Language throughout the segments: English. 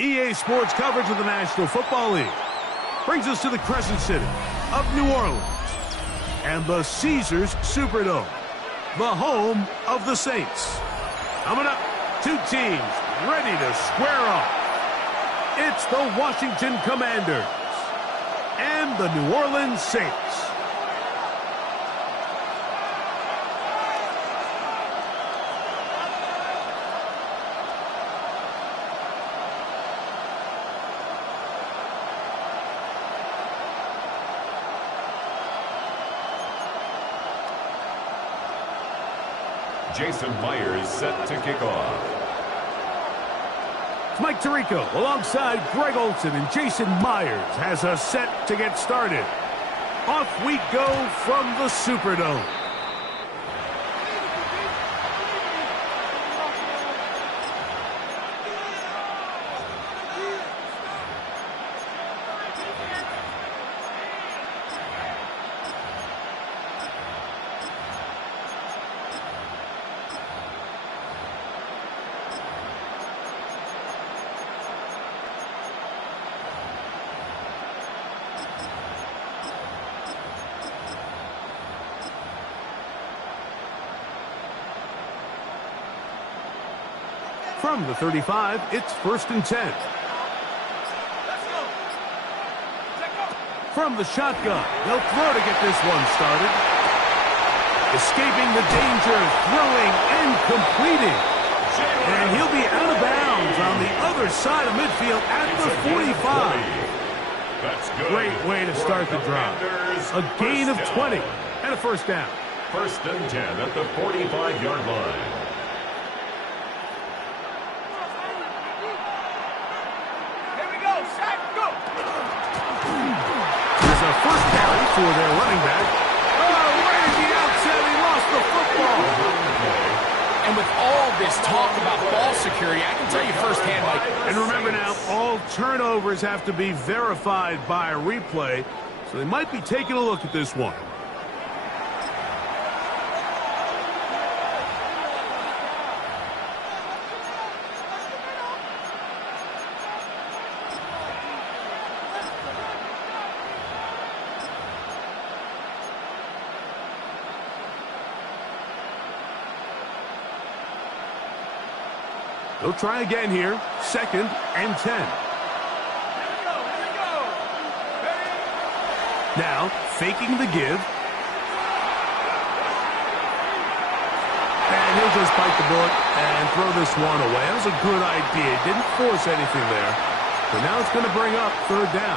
EA Sports coverage of the National Football League brings us to the Crescent City of New Orleans and the Caesars Superdome, the home of the Saints. Coming up, two teams ready to square off. It's the Washington Commanders and the New Orleans Saints. Jason Myers set to kick off. It's Mike Tirico alongside Greg Olson, and Jason Myers has us set to get started. Off we go from the Superdome. From the 35, it's 1st and 10. From the shotgun, they'll throw to get this one started. Escaping the danger, throwing and completing. And he'll be out of bounds on the other side of midfield at the 45. That's good. Great way to start the drive. A gain of 20 and a first down. 1st and 10 at the 45-yard line. First carry for their running back. Oh, right at the outset, he lost the football. And with all this talk about ball security, I can tell you firsthand, Mike. And remember now, all turnovers have to be verified by a replay, so they might be taking a look at this one. They'll try again here. 2nd and 10. Now, faking the give. And he'll just bite the bullet and throw this one away. That was a good idea. Didn't force anything there. But now it's going to bring up 3rd down.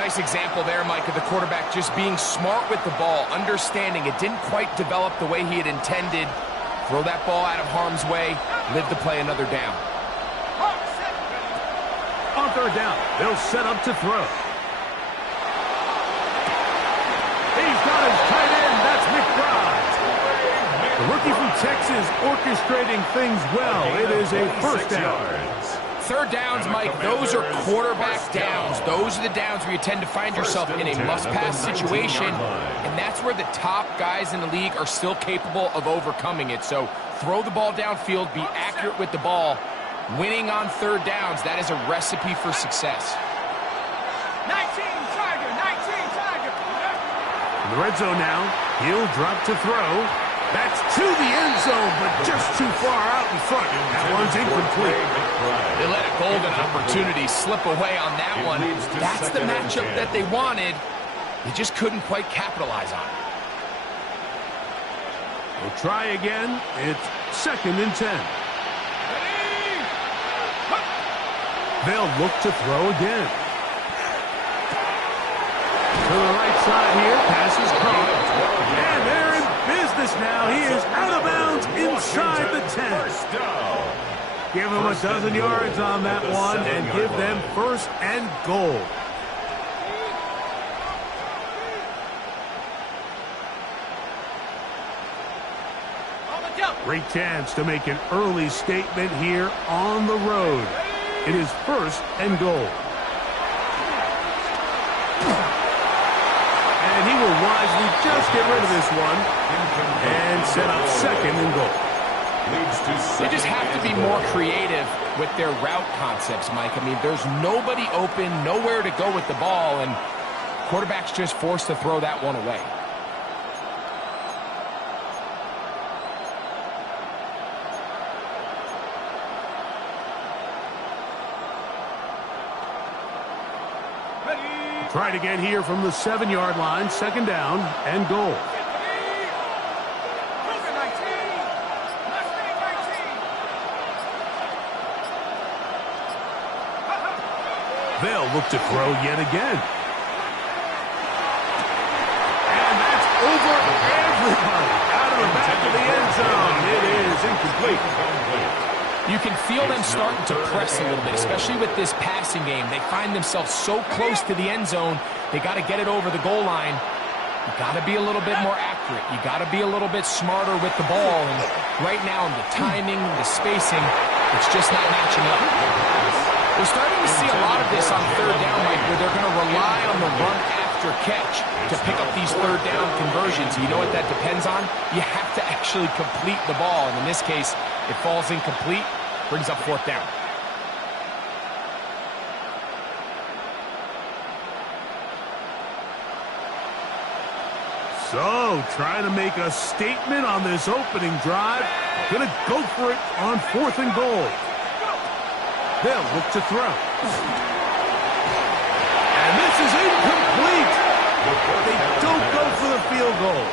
Nice example there, Mike, of the quarterback just being smart with the ball, understanding it didn't quite develop the way he had intended. Throw that ball out of harm's way, live to play another down. On 3rd down, they'll set up to throw. He's got his tight end, that's McBride. The rookie from Texas orchestrating things well. It is a 1st down. 3rd downs, Mike, those are quarterback downs. Those are the downs where you tend to find yourself in a must-pass situation, and that's where the top guys in the league are still capable of overcoming it. So throw the ball downfield, be accurate with the ball. Winning on 3rd downs, that is a recipe for success. 19 Tiger. In the red zone now, he'll drop to throw. That's to the end zone, but just too far out in front. That one's incomplete. They let a golden opportunity slip away on that one. That's the matchup that they wanted. They just couldn't quite capitalize on it. We'll try again. It's 2nd and 10. They'll look to throw again. To the right side here, pass is caught. And they're in business now. He is out of bounds inside the 10. Give them a dozen yards on that one and give them 1st and goal. Great chance to make an early statement here on the road. It is 1st and goal. And he will wisely just get rid of this one and set up 2nd and goal. leads to They just have to be more creative with their route concepts, Mike. I mean, there's nobody open, nowhere to go with the ball, and quarterback's just forced to throw that one away. Trying again here from the 7-yard line, 2nd down and goal. They'll look to throw yet again. And that's over everybody. Out of the back of the end zone. It is incomplete. You can feel them starting to press a little bit, especially with this passing game. They find themselves so close to the end zone, they got to get it over the goal line. You got to be a little bit more accurate. You got to be a little bit smarter with the ball. And right now, the timing, the spacing, it's just not matching up. We're starting to see a lot of this on 3rd down, Mike, where they're going to rely on the run after catch to pick up these 3rd down conversions. You know what that depends on? You have to actually complete the ball. And in this case, it falls incomplete, brings up 4th down. So, trying to make a statement on this opening drive. Gonna go for it on 4th and goal. They'll look to throw. And this is incomplete. They don't go for the field goal.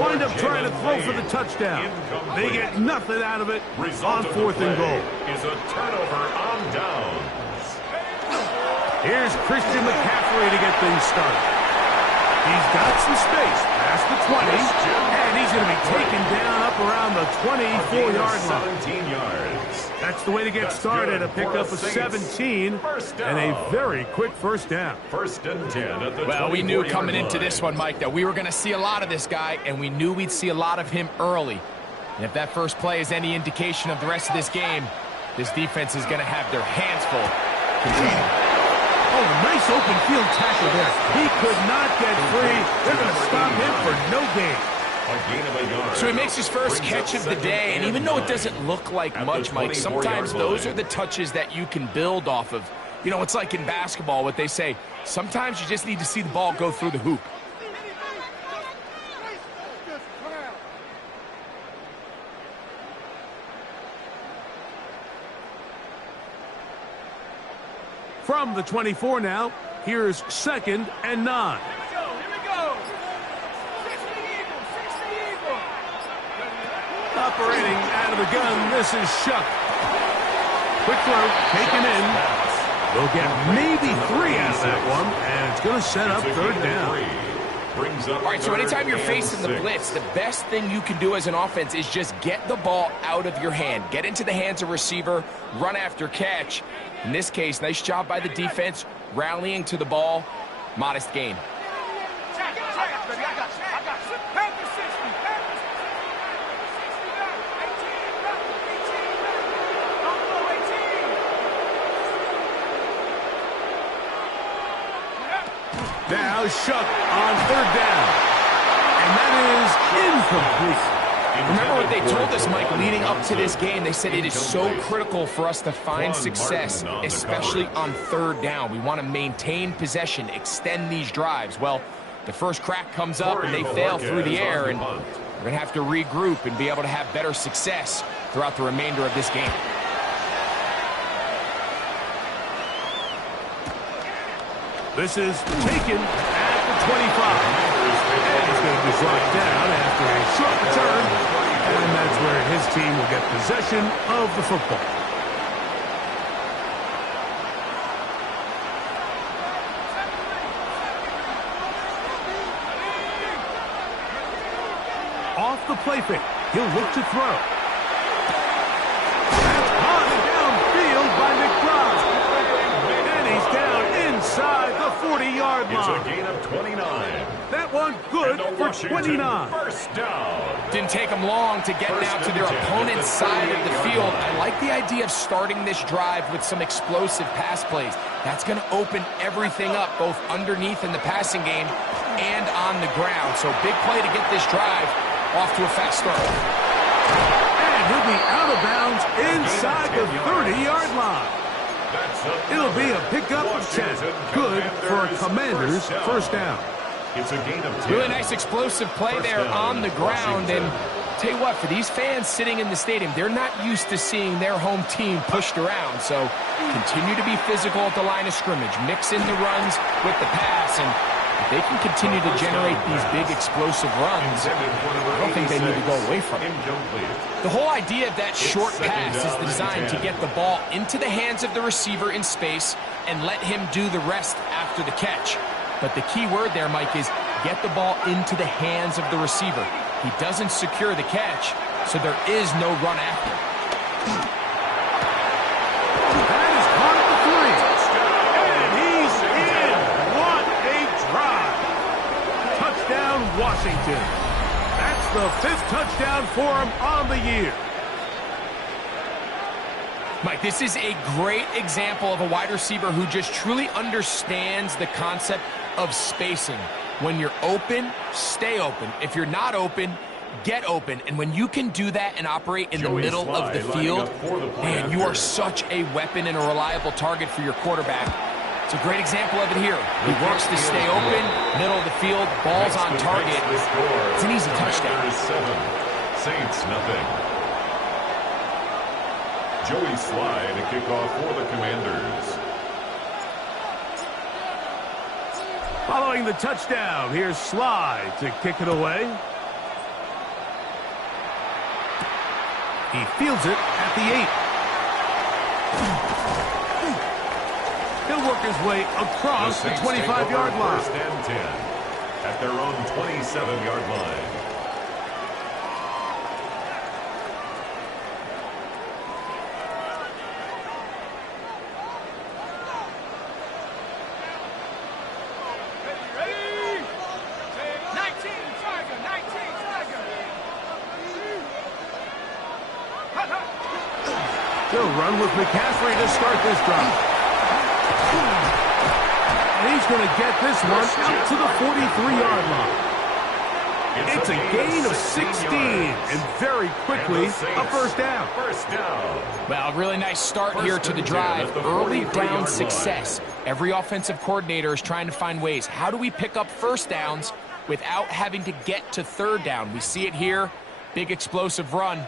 Wind up trying to throw for the touchdown. They get nothing out of it on 4th and goal. Is a turnover on downs. Here's Christian McCaffrey to get things started. He's got some space past the 20, and he's going to be taken down up around the 24-yard line. 17 yards. That's the way to get started, a pickup of 17, and a very quick 1st down. 1st and 10 at the Well, we knew 24-yard coming into line. this one, Mike, that we were going to see a lot of this guy, and we knew we'd see a lot of him early. And if that first play is any indication of the rest of this game, this defense is going to have their hands full containing. Oh, a nice open field tackle there. He could not get free. They're going to stop him for no gain. A gain of a yard. So he makes his first catch of the day, and even though it doesn't look like much, Mike, sometimes those are the touches that you can build off of. You know, it's like in basketball, what they say, sometimes you just need to see the ball go through the hoop. From the 24 now, here's 2nd and 9. Operating out of the gun, this is Shuck. Quick throw, taken in. They'll get maybe 3 out of that one, and it's going to set up 3rd down. All right, so anytime you're facing the blitz, the best thing you can do as an offense is just get the ball out of your hand. Get into the hands of receiver, run after catch. In this case, nice job by the defense, rallying to the ball. Modest gain. Now Shuck on 3rd down. And that is incomplete. Remember what they told us, Mike, leading up to this game. They said it is so critical for us to find success, especially on 3rd down. We want to maintain possession, extend these drives. Well, the first crack comes up and they fail through the air, and we're going to have to regroup and be able to have better success throughout the remainder of this game. This is taken at the 25. And he's going to be brought down after a short return. And that's where his team will get possession of the football. Off the play fake. He'll look to throw. That's high downfield by McBride. And he's down inside the 40-yard line. It's a gain of 29. That one good for 29. First down. Didn't take them long to get now to their opponent's side of the field. I like the idea of starting this drive with some explosive pass plays. That's going to open everything up, both underneath in the passing game and on the ground. So big play to get this drive off to a fast start. And he'll be out of bounds inside the 30-yard line. It'll be a pickup of 10. Good for a Commanders first down. It's a gain of 10. Really nice explosive play there on the ground. And tell you what, for these fans sitting in the stadium, they're not used to seeing their home team pushed around. So continue to be physical at the line of scrimmage. Mix in the runs with the pass. And if they can continue to generate these big explosive runs, I don't think they need to go away from it. The whole idea of that short pass is designed to get the ball into the hands of the receiver in space and let him do the rest after the catch. But the key word there, Mike, is get the ball into the hands of the receiver. He doesn't secure the catch, so there is no run after. That is caught at the 3. And he's in. What a drive. Touchdown, Washington. That's the 5th touchdown for him on the year. Mike, this is a great example of a wide receiver who just truly understands the concept of spacing. When you're open, stay open. If you're not open, get open. And when you can do that and operate in the middle of the field, man, you are such a weapon and a reliable target for your quarterback. It's a great example of it here. He works to stay open, middle of the field, ball's on target. It's an easy touchdown. Saints nothing. Joey Sly to kick off for the Commanders. Following the touchdown, here's Sly to kick it away. He fields it at the 8. He'll work his way across the 25-yard line. First and 10 at their own 27-yard line. They'll run with McCaffrey to start this drive. And he's going to get this one out to the 43-yard line. It's a gain of 16, and very quickly a first down. Well, really nice start here to the drive. Early down success. Every offensive coordinator is trying to find ways. How do we pick up first downs without having to get to third down? We see it here. Big explosive run.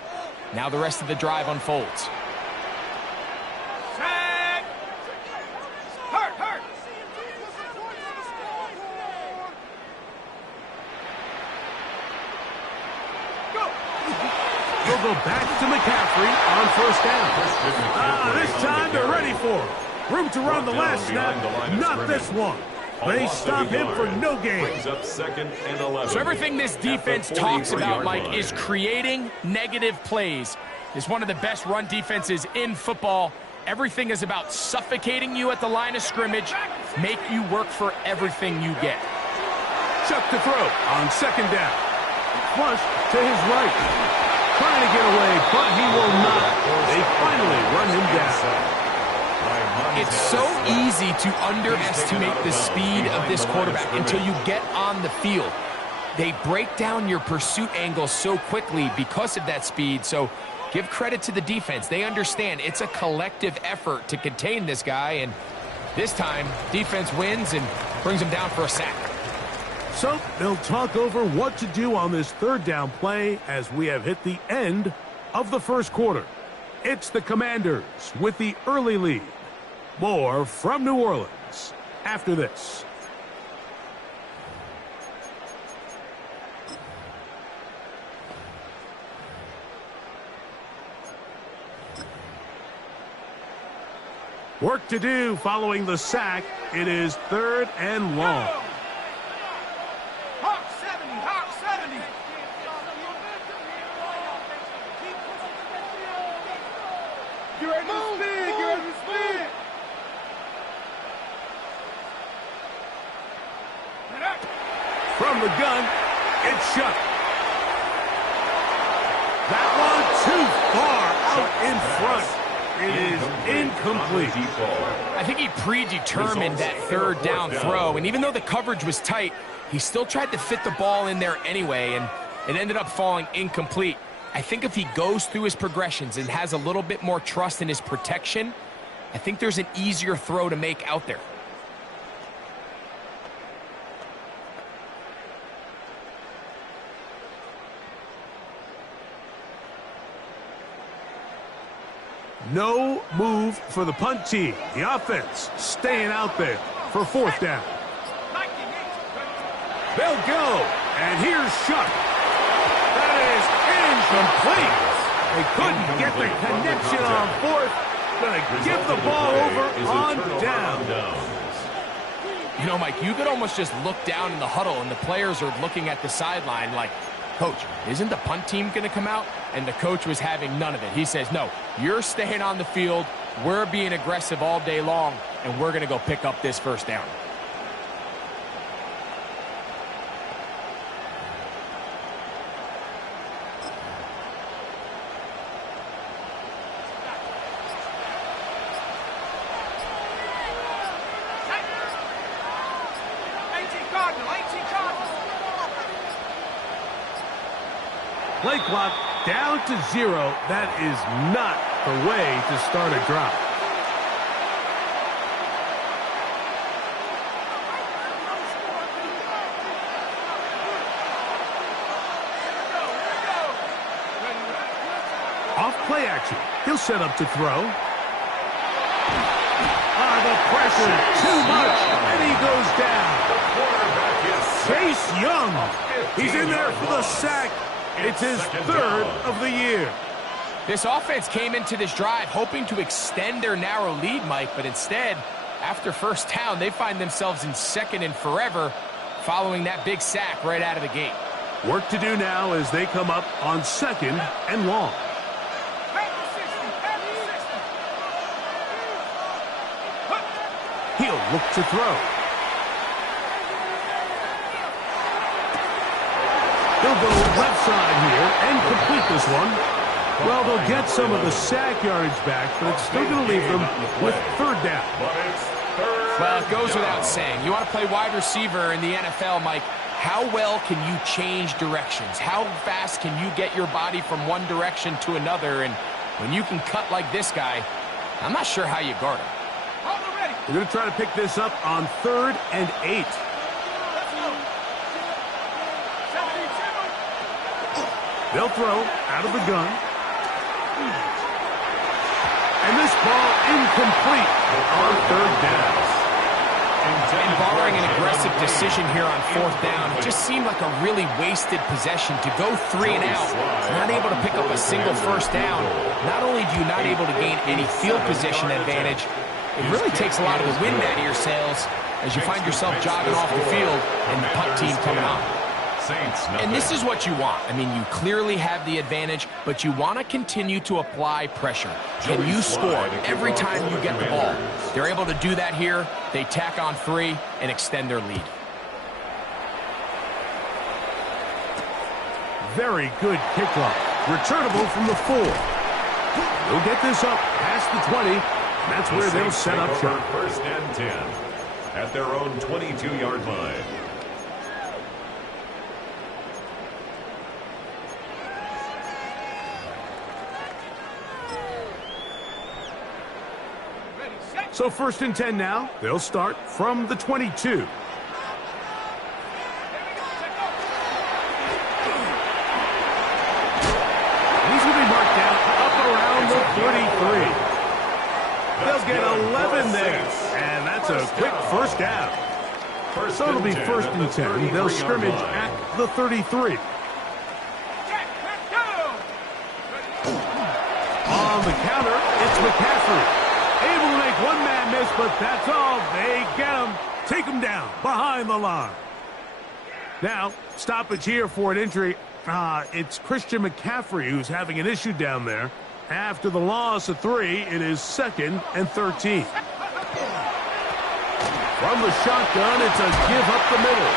Now the rest of the drive unfolds. They'll go back to McCaffrey on first down. This time they're ready for it. Room to run the last snap, not this one. They stop him for no gain. So everything this defense talks about, Mike, is creating negative plays. It's one of the best run defenses in football. Everything is about suffocating you at the line of scrimmage, make you work for everything you get. Chuck to throw on second down. Flush to his right. Trying to get away, but he will not. They finally run him down. It's so easy to underestimate the speed of this quarterback until you get on the field. They break down your pursuit angle so quickly because of that speed. So give credit to the defense. They understand it's a collective effort to contain this guy. And this time, defense wins and brings him down for a sack. So they'll talk over what to do on this third down play as we have hit the end of the first quarter. It's the Commanders with the early lead. More from New Orleans after this. Work to do following the sack. It is 3rd and long. From the gun, it's shut. That one too far out in front. It is incomplete. I think he predetermined that third down throw, and even though the coverage was tight, he still tried to fit the ball in there anyway, and it ended up falling incomplete. I think if he goes through his progressions and has a little bit more trust in his protection, I think there's an easier throw to make out there. No move for the punt team. The offense staying out there for fourth down. They'll go, and here's Shuck. That is incomplete. They couldn't get the connection on fourth. Gonna give the ball over on down. You know, Mike, you could almost just look down in the huddle, and the players are looking at the sideline like, Coach, isn't the punt team going to come out? And the coach was having none of it. He says, no, you're staying on the field. We're being aggressive all day long, and we're going to go pick up this first down. Play clock down to 0. That is not the way to start a drive. Off play action. He'll set up to throw. The pressure, too much, and he goes down. Chase Young, he's in there for the sack. It's his third of the year. This offense came into this drive hoping to extend their narrow lead, Mike, but instead, after first down, they find themselves in second and forever following that big sack right out of the gate. Work to do now as they come up on second and long. He'll look to throw. They'll go left side here and complete this one. Well, they'll get some of the sack yardage back, but it's still going to leave them with third down. Well, it goes without saying. You want to play wide receiver in the NFL, Mike, how well can you change directions? How fast can you get your body from one direction to another? And when you can cut like this guy, I'm not sure how you guard him. We're going to try to pick this up on 3rd and 8. They'll throw out of the gun. And this ball incomplete on 3rd down. And barring an aggressive decision here on 4th down, it just seemed like a really wasted possession to go 3 and out, not able to pick up a single first down. Not only do you not able to gain any field position advantage, it really takes a lot of the wind out of your sails as you find yourself jogging off the field and the punt team coming on. And this is what you want. I mean, you clearly have the advantage, but you want to continue to apply pressure. Can you score every time you get the ball? They're able to do that here. They tack on 3 and extend their lead. Very good kickoff. Returnable from the 4. They'll get this up past the 20. That's where they'll set up shop. 1st and 10 at their own 22-yard line. So 1st and 10 now. They'll start from the 22. He's going to be marked down up around the 33. They'll get 11 there, and that's a quick first down. So it'll be 1st and 10. They'll scrimmage at the 33. On the counter, it's McCaffrey. Able to make one man miss, but that's all. They get him. Take him down behind the line. Now, stoppage here for an injury. It's Christian McCaffrey who's having an issue down there. After the loss of 3, it is 2nd and 13. From the shotgun, it's a give up the middle.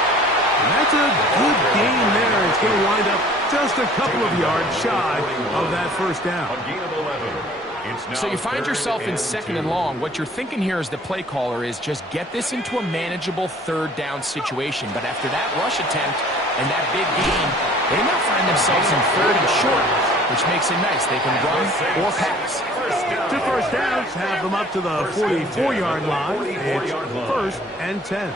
And that's a good gain there. It's going to wind up just a couple of yards shy of that first down. A gain of 11. So you find yourself in 2nd and long. What you're thinking here as the play caller is just get this into a manageable 3rd down situation. But after that rush attempt and that big gain, they now find themselves in 3rd and short. which makes it nice. They can run or pass. 2 first downs have them up to the 44-yard line. It's 1st and 10.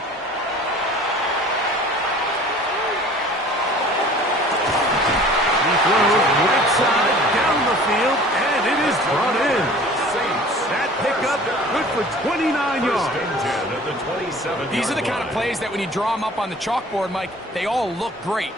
He throws right side down the field, and it is brought in. That pickup good for 29 yards. These are the kind of plays that when you draw them up on the chalkboard, Mike, they all look great.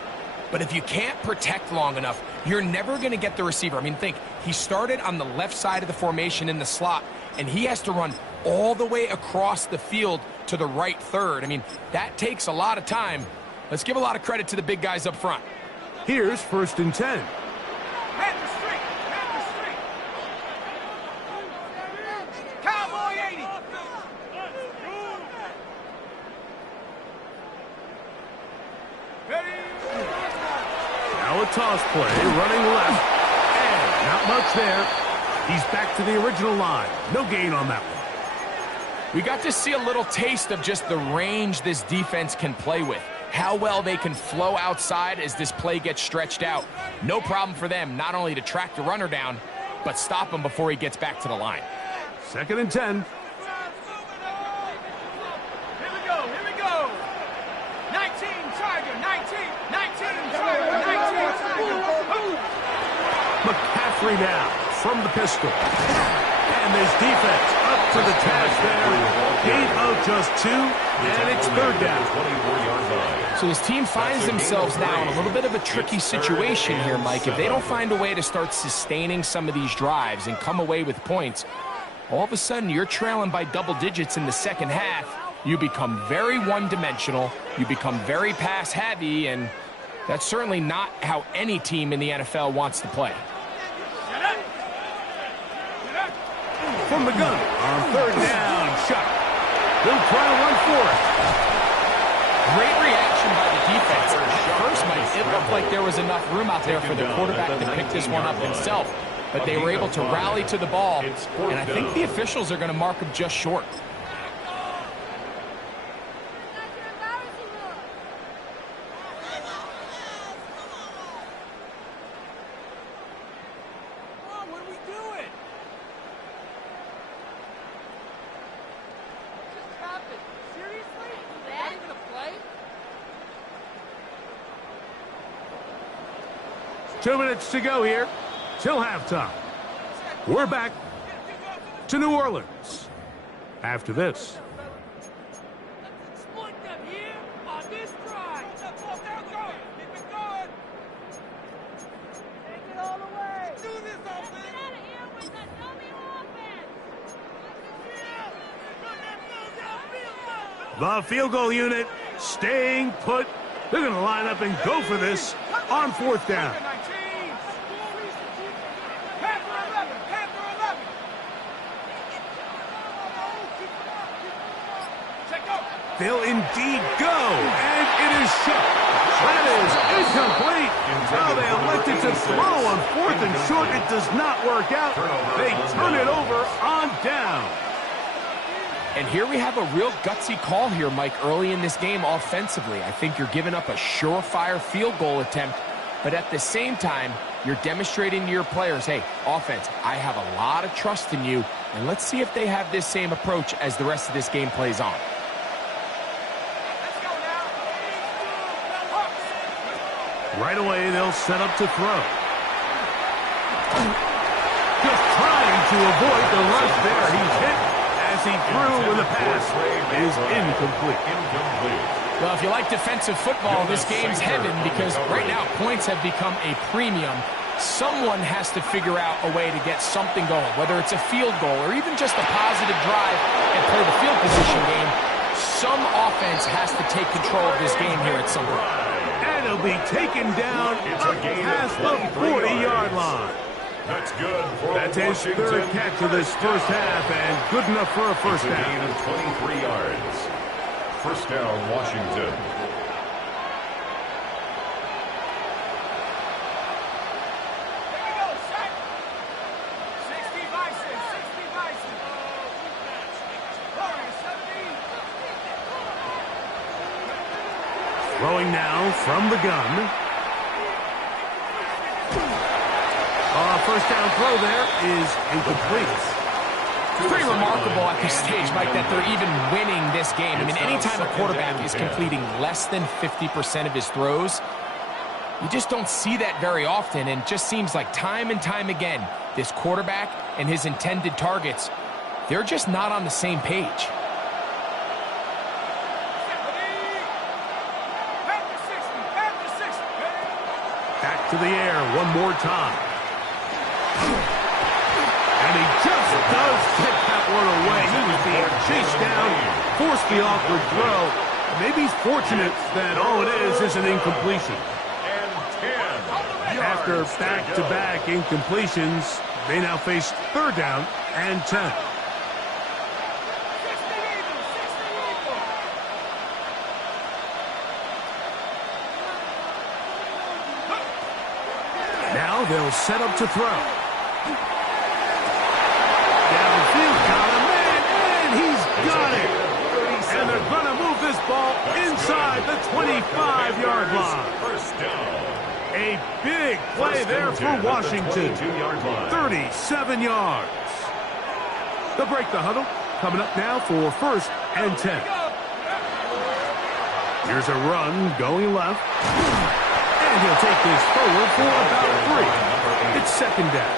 But if you can't protect long enough, you're never going to get the receiver. I mean, think, he started on the left side of the formation in the slot, and he has to run all the way across the field to the right third. I mean, that takes a lot of time. Let's give a lot of credit to the big guys up front. Here's 1st and 10. Cowboy 80. Now a toss play, running left, and not much there. He's back to the original line. No gain on that one. We got to see a little taste of just the range this defense can play with. How well they can flow outside as this play gets stretched out. No problem for them not only to track the runner down, but stop him before he gets back to the line. 2nd and 10. Here we go. 19 Tiger, 19 Tiger, 19 Tiger. McCaffrey now from the pistol. And this defense up to the task there. Gain of just 2, and it's 3rd down. So this team finds themselves now in a little bit of a tricky situation here, Mike. If they don't find a way to start sustaining some of these drives and come away with points, all of a sudden you're trailing by double digits in the second half. You become very one-dimensional. You become very pass-heavy, and that's certainly not how any team in the NFL wants to play. From the gun on 3rd down, shot. They'll try to run for it. Great reaction by the defense. First, Mike, it looked like there was enough room out there for the quarterback to pick this one up himself. But they were able to rally to the ball, and I think the officials are going to mark him just short. What are we doing? What just happened? Seriously? Not even a play? 2 minutes to go here till halftime. We're back to New Orleans after this. Exploit them here on this drive. Keep it going. Take it all the way. Do this, offense. Get out of here with that dummy offense. The field goal unit staying put. They're going to line up and go for this on 4th down. They'll indeed go, and it is shut. That is incomplete. Now they elected to throw on 4th and short. It does not work out. They turn it over on down. And here we have a real gutsy call here, Mike, early in this game offensively. I think you're giving up a surefire field goal attempt, but at the same time, you're demonstrating to your players, hey, offense, I have a lot of trust in you, and let's see if they have this same approach as the rest of this game plays on. Right away, they'll set up to throw. Just trying to avoid the rush there. He's hit as he threw when the pass is incomplete. Well, if you like defensive football, this game's heaven because right now points have become a premium. Someone has to figure out a way to get something going, whether it's a field goal or even just a positive drive and play the field position game. Some offense has to take control of this game here at some point. And he'll be taken down up past the 40-yard line. That's good for That's his Washington. 3rd catch of this first half, and good enough for a first It's a down. gain of 23 yards. First down, Washington. Here we go, set. 60 Bison, 60 Bison. Warriors, 17. Throwing now from the gun. first down throw there is incomplete. It's pretty remarkable at this stage, Mike, that they're even winning this game. I mean, anytime a quarterback is completing less than 50% of his throws, you just don't see that very often, and it just seems like time and time again, this quarterback and his intended targets, they're just not on the same page. Back to the air one more time. And he just does get that one away. He was being chased down, forced the awkward throw. Maybe he's fortunate that all it is an incompletion. After back-to-back incompletions, they now face third down and 10. Now they'll set up to throw. Downfield, got a man, and he's got it. And they're going to move this ball inside the 25-yard line. First down. A big play there for Washington. 37 yards. They'll break the huddle. Coming up now for first and 10. Here's a run going left. And he'll take this forward for about 3. It's second down.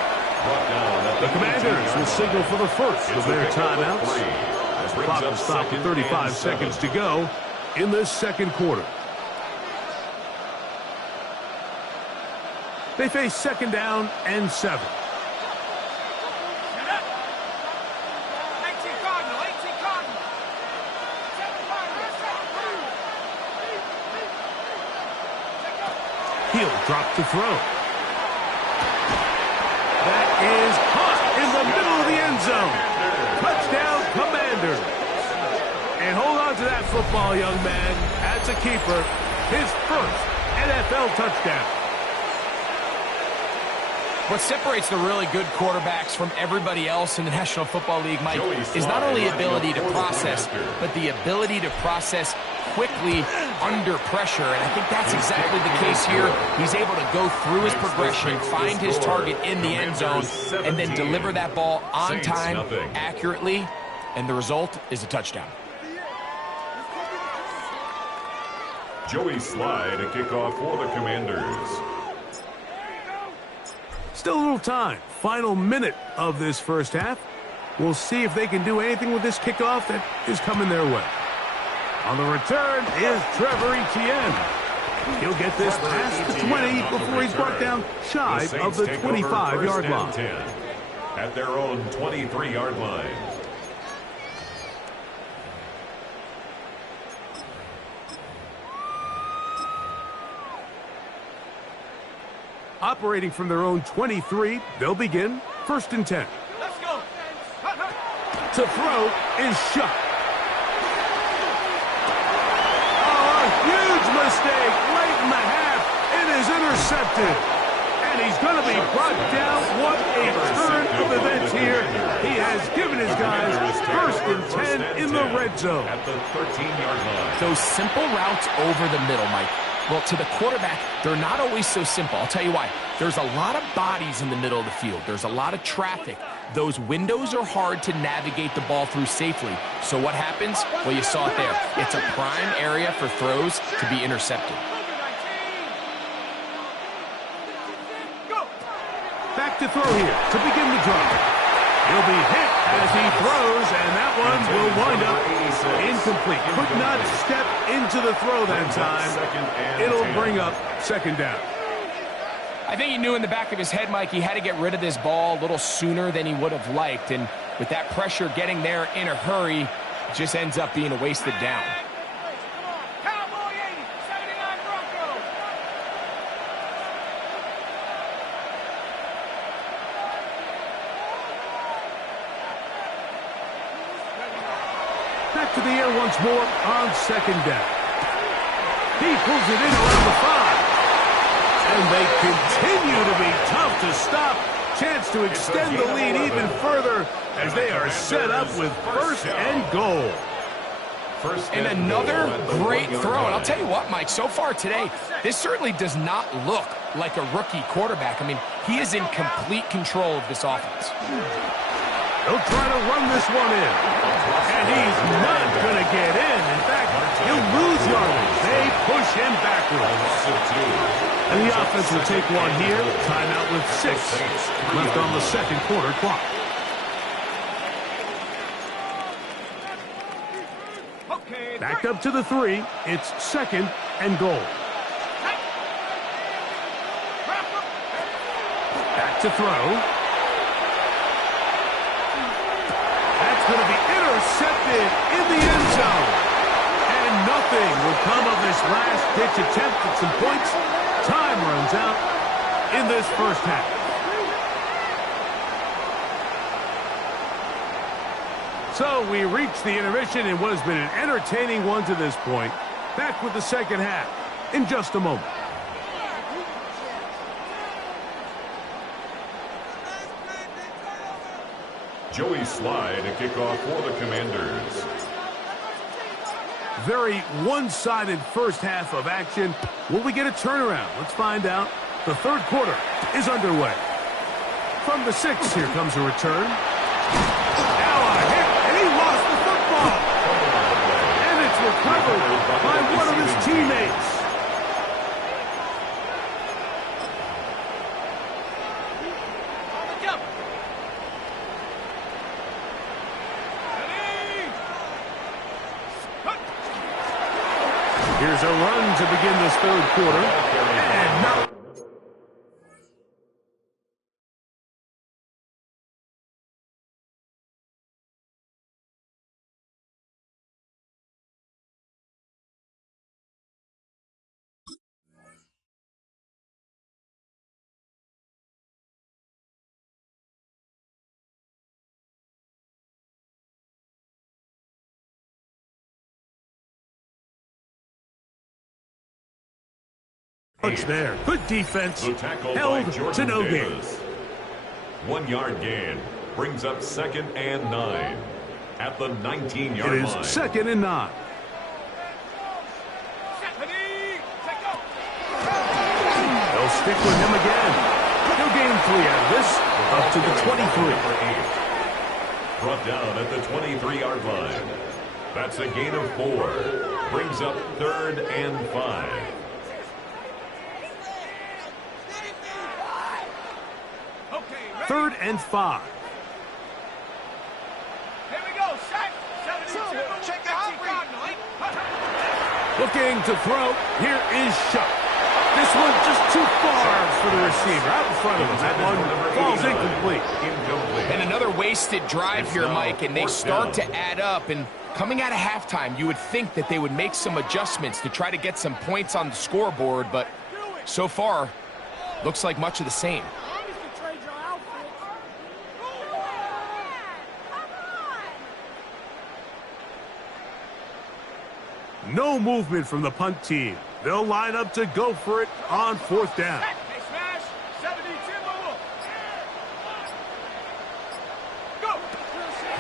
The Commanders will signal for the first of their timeouts. As the clock will stop with 35 seconds to go in this second quarter. They face second down and 7. He'll drop to throw. That is caught in the middle of the end zone. Touchdown, Commanders. And hold on to that football, young man. That's a keeper. His first NFL touchdown. What separates the really good quarterbacks from everybody else in the National Football League, Mike, is not only ability to process, but the ability to process quickly under pressure. And I think that's exactly the case here. He's able to go through his progression, find his target in the end zone, and then deliver that ball on time, accurately, and the result is a touchdown. Joey Slye to kick off for the Commanders. Still a little time. Final minute of this first half. We'll see if they can do anything with this kickoff that is coming their way. On the return is Trevor Etienne. He'll get this past the 20 before he's brought down shy of the 25-yard line. At their own 23-yard line. Operating from their own 23, they'll begin first and 10. Let's go. To throw is shot. Oh, a huge mistake late in the half. It is intercepted. And he's going to be brought down. What a turn of events here. He has given his guys first and 10 in the red zone. At the 13-yard line. Those simple routes over the middle, Mike. Well, to the quarterback, they're not always so simple. I'll tell you why. There's a lot of bodies in the middle of the field. There's a lot of traffic. Those windows are hard to navigate the ball through safely. So what happens? Well, you saw it there. It's a prime area for throws to be intercepted. Back to throw here to begin the drive. He'll be hit as he throws, and that one will wind up incomplete. Could not step into the throw that time. It'll bring up second down. I think he knew in the back of his head, Mike, he had to get rid of this ball a little sooner than he would have liked. And with that pressure getting there in a hurry, it just ends up being a wasted down. Cowboy 80, 79 Bronco. Back to the air once more on second down. He pulls it in around the 5. And they continue to be tough to stop. Chance to extend the lead even further as they are set up with first and goal. And another great throw. And I'll tell you what, Mike, so far today, this certainly does not look like a rookie quarterback. I mean, he is in complete control of this offense. He'll try to run this one in. And he's not going to get in. In fact, he'll lose yardage. They push him backwards. And the offense will take one here. Timeout with 6 left on the second quarter clock. Back up to the 3. It's 2nd and goal. Back to throw. That's going to be intercepted in the end zone. And nothing will come of this last-ditch attempt at some points. Time runs out in this first half. So we reach the intermission in what has been an entertaining one to this point. Back with the second half in just a moment. Joey Slye to kick off for the Commanders. Very one-sided first half of action. Will we get a turnaround? Let's find out. The third quarter is underway. From the 6, here comes a return. Now a hit, and he lost the football. And it's recovered by one of his teammates. Here's a run to begin this third quarter. And now there. Good defense. Held to no gain. 1 yard gain brings up 2nd and 9 at the 19-yard line. It is 2nd and 9. They'll stick with him again. He'll gain 3 out of this. Up to the 23. Brought down at the 23-yard line. That's a gain of 4. Brings up 3rd and 5. 3rd and 5. Here we go, set. 72. Check the Looking to throw. Here is Shuck. This one just too far for the receiver. Out in front of him. That one falls incomplete. And another wasted drive here, Mike, and they start to add up. And coming out of halftime, you would think that they would make some adjustments to try to get some points on the scoreboard, but so far, looks like much of the same. No movement from the punt team. They'll line up to go for it on 4th down.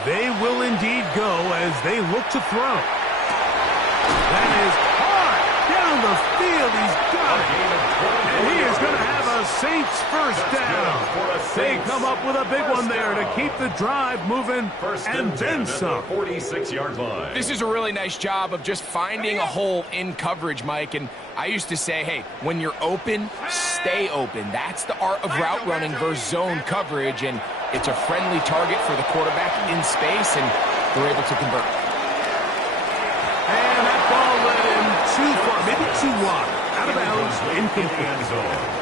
They will indeed go as they look to throw. That is hard down the field. He's got it. And he is going to have a Saints first down. They come up with a big one there to keep the drive moving and then some. 46-yard line. This is a really nice job of just finding a hole in coverage, Mike. And I used to say, hey, when you're open, stay open. That's the art of route running versus zone coverage. And it's a friendly target for the quarterback in space, and they're able to convert. And that ball led him too far, maybe too wide. Out of bounds, incomplete.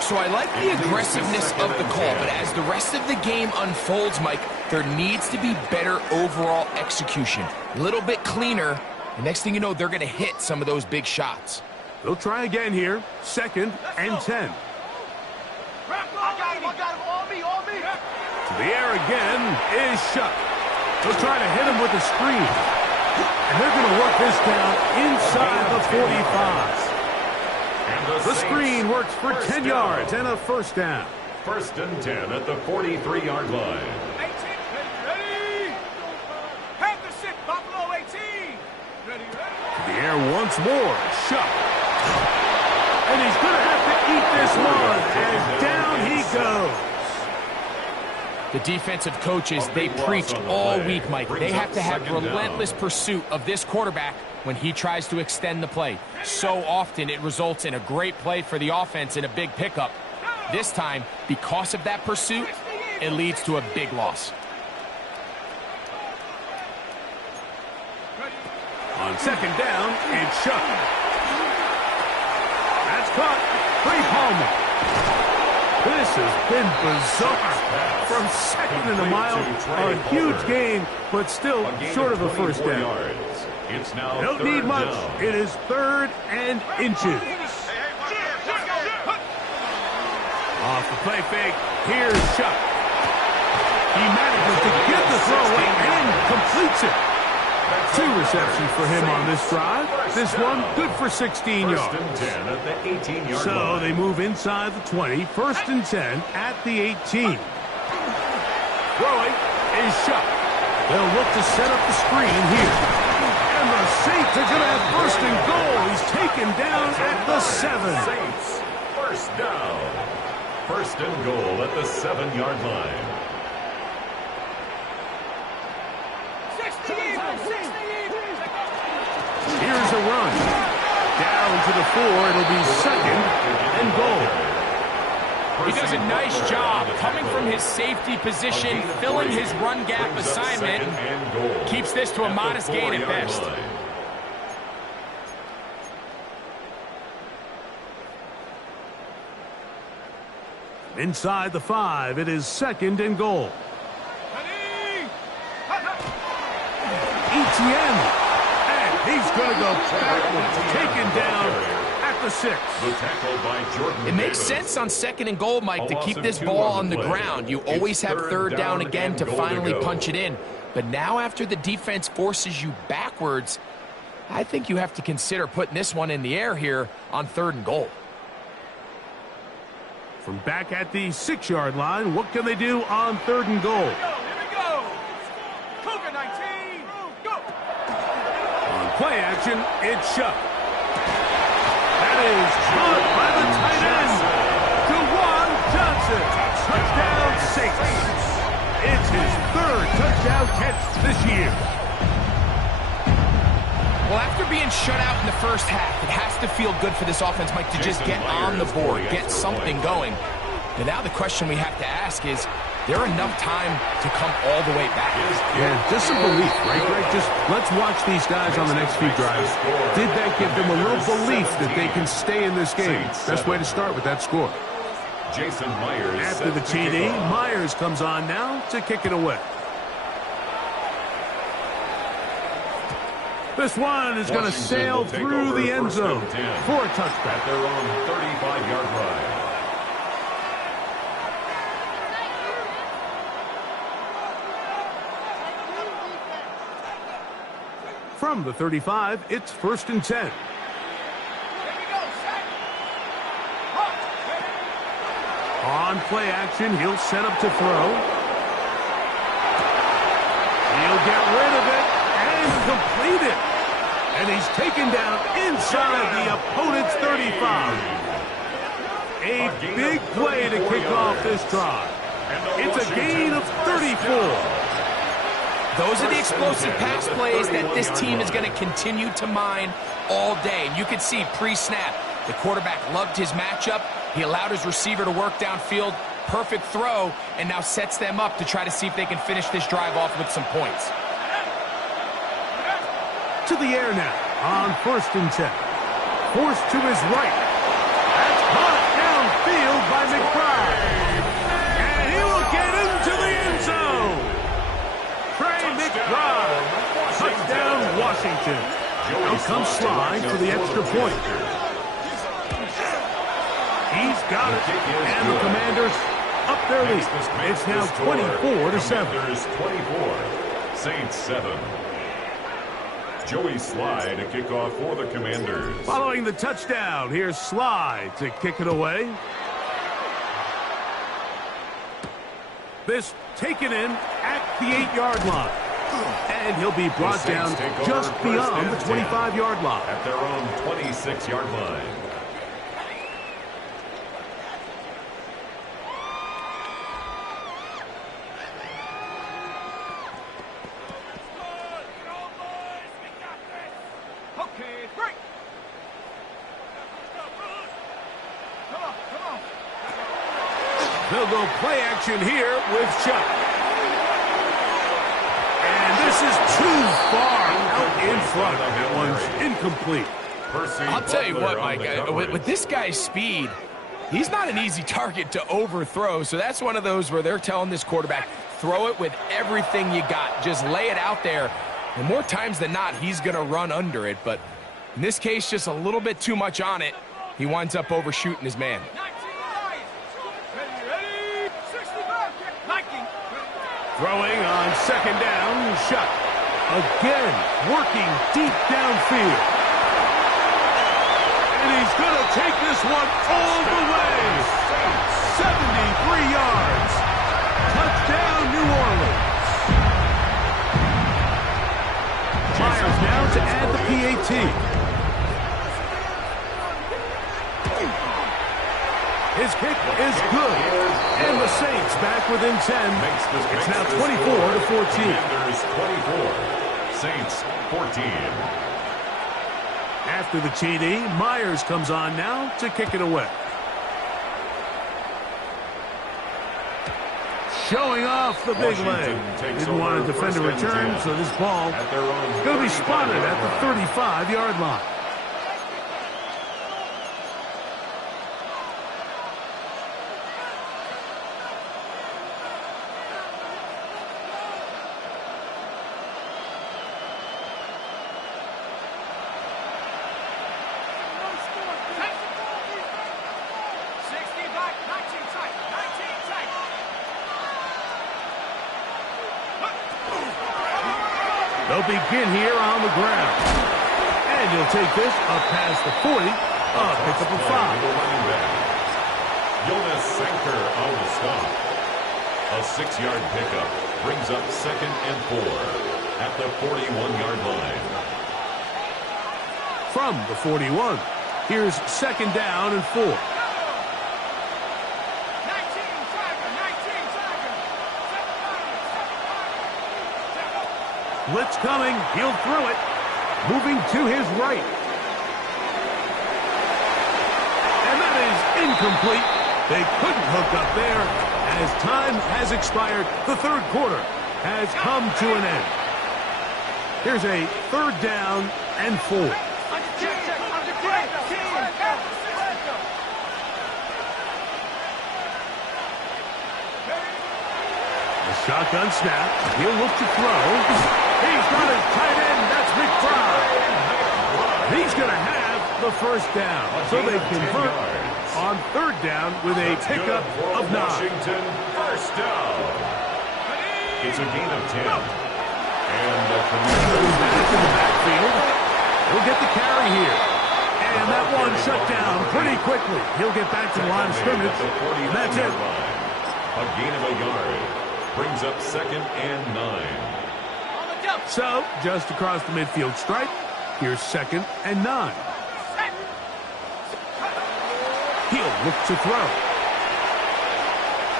So I like the aggressiveness of the call, but as the rest of the game unfolds, Mike, there needs to be better overall execution. A little bit cleaner. The next thing you know, they're going to hit some of those big shots. They'll try again here. 2nd and 10. I got him. On me. To the air again is Shuck. They'll try to hit him with a screen. And they're going to work this down inside the 45. The screen works for 10 yards and a first down. 1st and 10 at the 43-yard line. 18, ready. Panther sit, Buffalo 18. once more. Shuck. And he's going to have to eat this one as down he goes. The defensive coaches, they preach all week, Mike. They have to have relentless pursuit of this quarterback when he tries to extend the play. So often it results in a great play for the offense and a big pickup. This time, because of that pursuit, it leads to a big loss. On second down, it's Shuck. That's caught. Free Palmer. This has been bizarre. From second and a mile, a huge gain, but still short of a first down. It's now Don't need much. It is 3rd and inches. Off the play fake. Here's Shuck. He manages to get the throw away and completes it. 2 receptions for him on this drive. This one good for 16 yards. So they move inside the 20. 1st and 10 at the 18. Throwing is Shuck. They'll look to set up the screen here. And the Saints are going to have 1st and goal. He's taken down at the 7. Saints, 1st down. 1st and goal at the 7-yard line. Here's a run. Down to the 4. It'll be 2nd and goal. He does a nice job coming from his safety position, filling his run gap assignment. Keeps this to a modest gain at best. Inside the 5, it is 2nd and goal. ETN. And he's going to go backwards. Taken down at the 6. It makes sense on 2nd and goal, Mike, to keep this ball on the ground. You always have 3rd down again to finally punch it in. But now after the defense forces you backwards, I think you have to consider putting this one in the air here on 3rd and goal. From back at the 6-yard line, what can they do on 3rd and goal? Here we go. Cougar 19. Go. On play action, it's Shuck. That is caught by the tight end. DeJuan Johnson. Touchdown Saints. It's his 3rd touchdown catch this year. Well, after being shut out in the first half, it has to feel good for this offense, Mike, to just get on the board, get something going. But now the question we have to ask is there enough time to come all the way back? Yeah, just some belief, right, Greg? Just let's watch these guys on the next few drives. Did that give them a little belief that they can stay in this game? Best way to start with that score. Jason Myers. After the TD, Myers comes on now to kick it away. This one is going to sail through the end zone for a touchback. At their own 35-yard line. From the 35, it's 1st and 10. On play action, he'll set up to throw. He'll get rid of it and complete it. And he's taken down inside the opponent's 35. A big play to kick off this drive. It's a gain of 34. Those are the explosive pass plays that this team is going to continue to mine all day. And you can see pre-snap, the quarterback loved his matchup. He allowed his receiver to work downfield. Perfect throw, and now sets them up to try to see if they can finish this drive off with some points. To the air now on 1st and 10. Forced to his right. That's caught downfield by McBride. And he will get into the end zone. Trey McBride. Touchdown, Washington. Out comes Slide for the extra point. He's got it. And the Commanders up their lead. It's now 24-7. 24. Saints 7. Joey Slide to kick off for the Commanders. Following the touchdown, here's Slide to kick it away. This taken in at the 8-yard line. And he'll be brought down just beyond the 25-yard line. At their own 26-yard line. They'll go play action here with Chuck. And this is too far out in front. That one's incomplete. I'll tell you what, Mike, with this guy's speed, he's not an easy target to overthrow. So that's one of those where they're telling this quarterback, throw it with everything you got. Just lay it out there. And more times than not, he's going to run under it. But in this case, just a little bit too much on it. He winds up overshooting his man. Throwing on second down, Shuck. Again, working deep downfield. And he's going to take this one all the way. 73 yards. Touchdown, New Orleans. Myers now to add the PAT. His kick is good. And the Saints back within 10. It's now 24-14. Commanders 24. Saints 14. After the TD, Myers comes on now to kick it away. Showing off the big leg. Didn't want to defend a return, so this ball is going to be spotted at the 35-yard line. They'll begin here on the ground. And he'll take this up past the 40. Pick up a 5. Jonas Sanker on the stop. A 6-yard pickup brings up 2nd and 4 at the 41-yard line. From the 41, here's 2nd down and 4. Blitz coming. He'll throw it. Moving to his right. And that is incomplete. They couldn't hook up there. As time has expired, the third quarter has come to an end. Here's a 3rd down and 4. The shotgun snap. He'll look to throw. He's got his tight end. That's McBride. He's going to have the 1st down. So they convert on 3rd down with a pickup of 9. Washington, 1st down. It's a gain of 10. And the Commanders back in the backfield. He'll get the carry here. And that one shut down pretty quickly. He'll get back to the line of scrimmage. And that's it. A gain of a yard. Brings up 2nd and 9. So, just across the midfield stripe, here's 2nd and 9. He'll look to throw.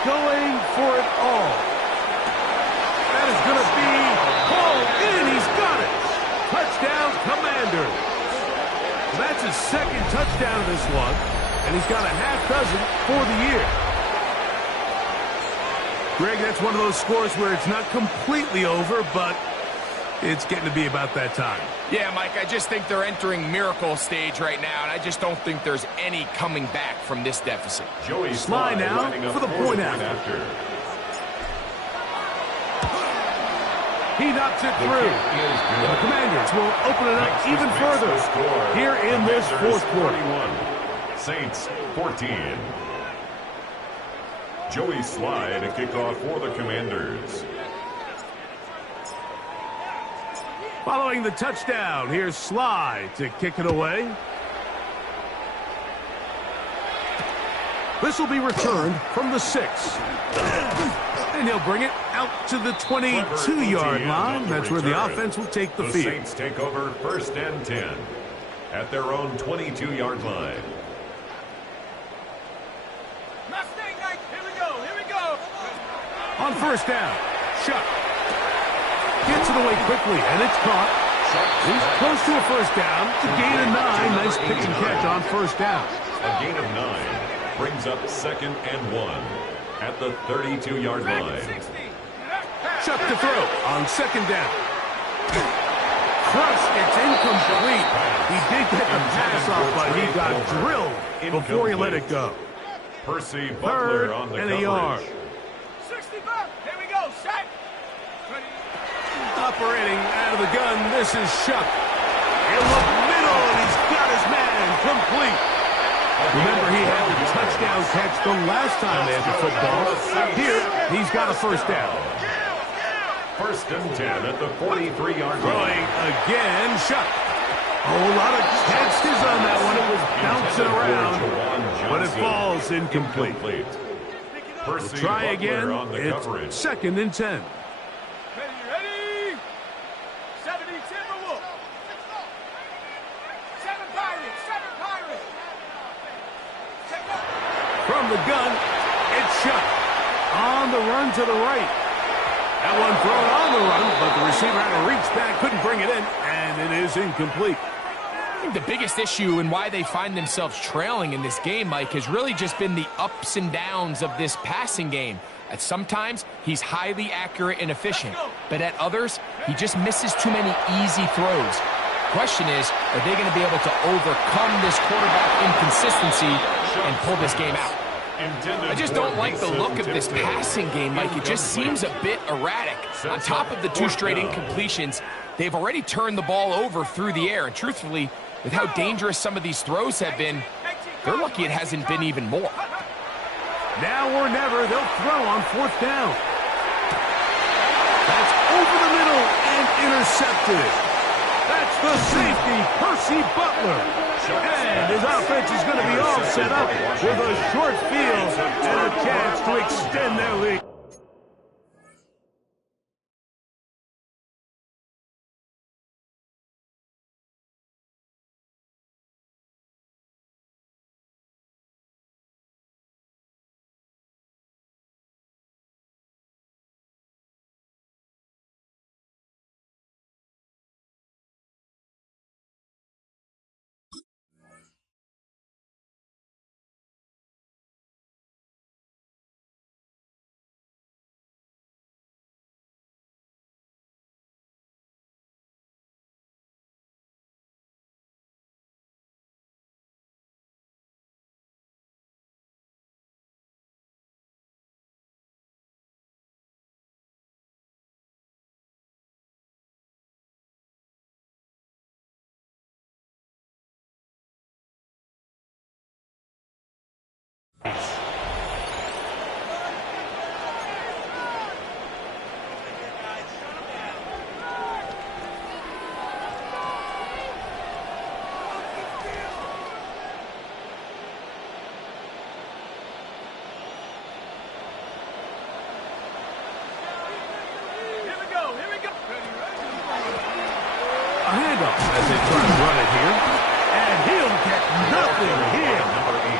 Going for it all. That is going to be hauled in. He's got it. Touchdown, Commanders. That's his 2nd touchdown of this one, and he's got a half dozen for the year. Greg, that's one of those scores where it's not completely over, but it's getting to be about that time. Yeah, Mike, I just think they're entering miracle stage right now, and I just don't think there's any coming back from this deficit. Joey Sly now for the point after. He knocks it through. The Commanders will open it up even further here in this 4th quarter. Saints 14. Joey Sly to kick off for the Commanders. Following the touchdown, here's Sly to kick it away. This will be returned from the 6. And he'll bring it out up to the 22-yard line. That's where the offense will take the field. Saints take over 1st and 10 at their own 22-yard line. Mustang Knight, here we go, here we go. On 1st down, Shuck gets it away quickly, and it's caught. He's close to a 1st down. It's a gain of 9. Nice pitch and catch on 1st down. A gain of 9 brings up 2nd and 1 at the 32-yard line. Shuck to throw on 2nd down. Crushed, it's incomplete. He did get the pass off, but he got drilled before he let it go. Percy Butler on the and coverage. a yard. 65, here we go, shot. Operating out of the gun, this is Shuck. In the middle, and he's got his man complete. Remember, he had the touchdown catch the last time they had the football. Here, he's got a 1st down. 1st and 10 at the 43-yard line. Throwing again, Shuck. A whole lot of chances on that one. It was bouncing around, but it falls incomplete. Percy Try Butler again. on the It's coverage. 2nd and 10. Ready? 70 Timberwolves. 7 Pirates, 7 Pirates. From the gun, it's Shuck. On the run to the right. That one thrown on the run, but the receiver had to reach back, couldn't bring it in, and it is incomplete. I think the biggest issue and why they find themselves trailing in this game, Mike, has really just been the ups and downs of this passing game. At sometimes, he's highly accurate and efficient, but at others, he just misses too many easy throws. Question is, are they going to be able to overcome this quarterback inconsistency and pull this game out? I just don't like the look of this passing game, Mike. It just seems a bit erratic. On top of the 2 straight incompletions, they've already turned the ball over through the air, and truthfully, with how dangerous some of these throws have been, they're lucky it hasn't been even more. Now or never, they'll throw on 4th down. That's over the middle and intercepted. That's the safety, Percy Butler. And his offense is going to be all set up with a short field and a chance to extend their lead. A handoff as they try to run it here. And he'll get nothing here.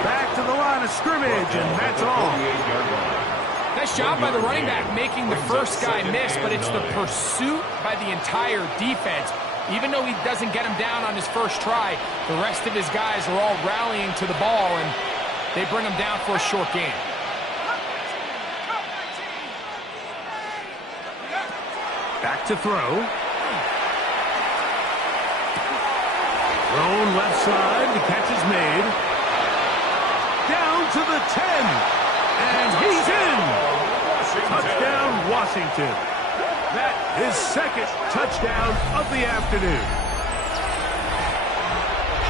Back to the line of scrimmage, and that's all. Nice job by the running back making the first guy miss, but it's the pursuit by the entire defense. Even though he doesn't get him down on his first try, the rest of his guys are all rallying to the ball, and they bring him down for a short gain. Back to throw. Thrown left side, the catch is made. Down to the 10. And he's in. Touchdown, Washington. That is second touchdown of the afternoon.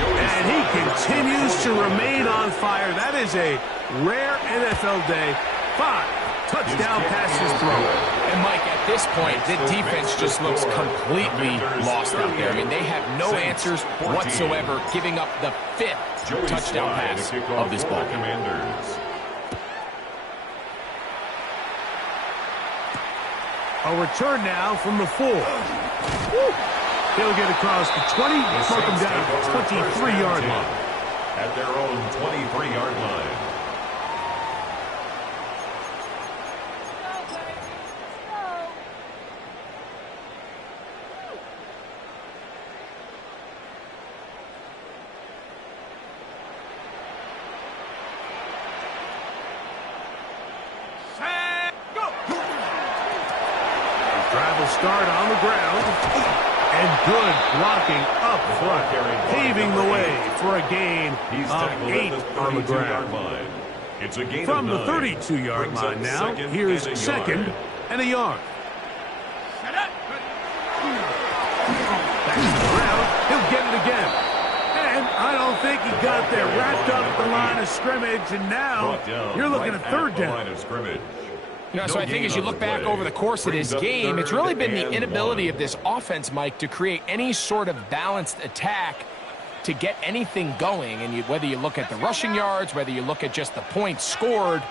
And he continues to remain on fire. That is a rare NFL day. 5 touchdown passes thrown. And Mike, at this point, the defense just looks completely lost out there. I mean, they have no answers whatsoever, giving up the 5th touchdown pass of this ball game. Commanders. A return now from the 4. He'll get across the 20, mark him down at the 23-yard line. At their own 23-yard line. Start on the ground, and good blocking up front, paving the way for a gain of 8 on the ground. It's a gain From the of 32-yard line now, here's second and a yard. Back to the ground, he'll get it again. And I don't think he got there, wrapped up at the line of scrimmage, and now you're looking at third down. You know, so I think as you look back over the course of this game, it's really been the inability of this offense, Mike, to create any sort of balanced attack to get anything going. And whether you look at the rushing yards, whether you look at just the points scored,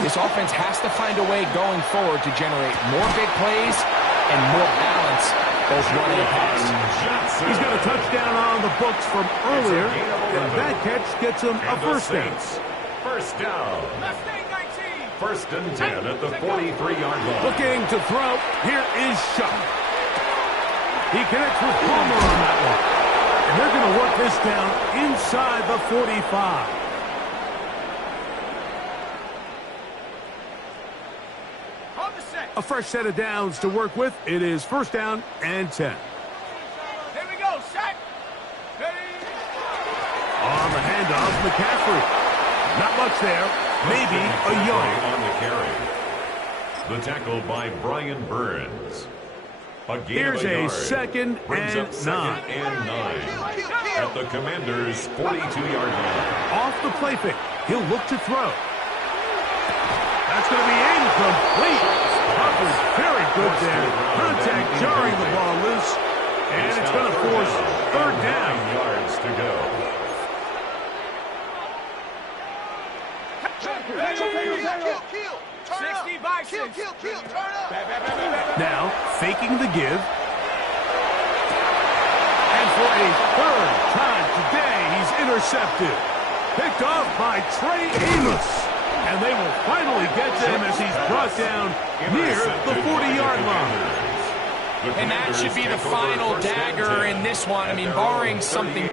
this offense has to find a way going forward to generate more big plays and more balance, both running and passing. He's got a touchdown on the books from earlier, and that catch gets him a first down. First down. First and 10 at the 43-yard line. Looking to throw. Here is Shuck. He connects with Palmer on that one. And they're going to work this down inside the 45. A fresh set of downs to work with. It is first down and 10. Here we go, set. On the handoff, McCaffrey. Not much there. Maybe a yard. On the carry. The tackle by Brian Burns. Here's a second brings and up second 9. and 9 at the Commanders' 42-yard line. Off the play fake. He'll look to throw. That's going to be incomplete. Coverage very good there. Contact jarring the ball loose. And it's going to force third down. 9 yards to go. Now, faking the give. And for a third time today, he's intercepted. Picked off by Trey Amos. And they will finally get to him as he's brought down near the 40-yard line. And that should be the final dagger in this one. I mean, barring something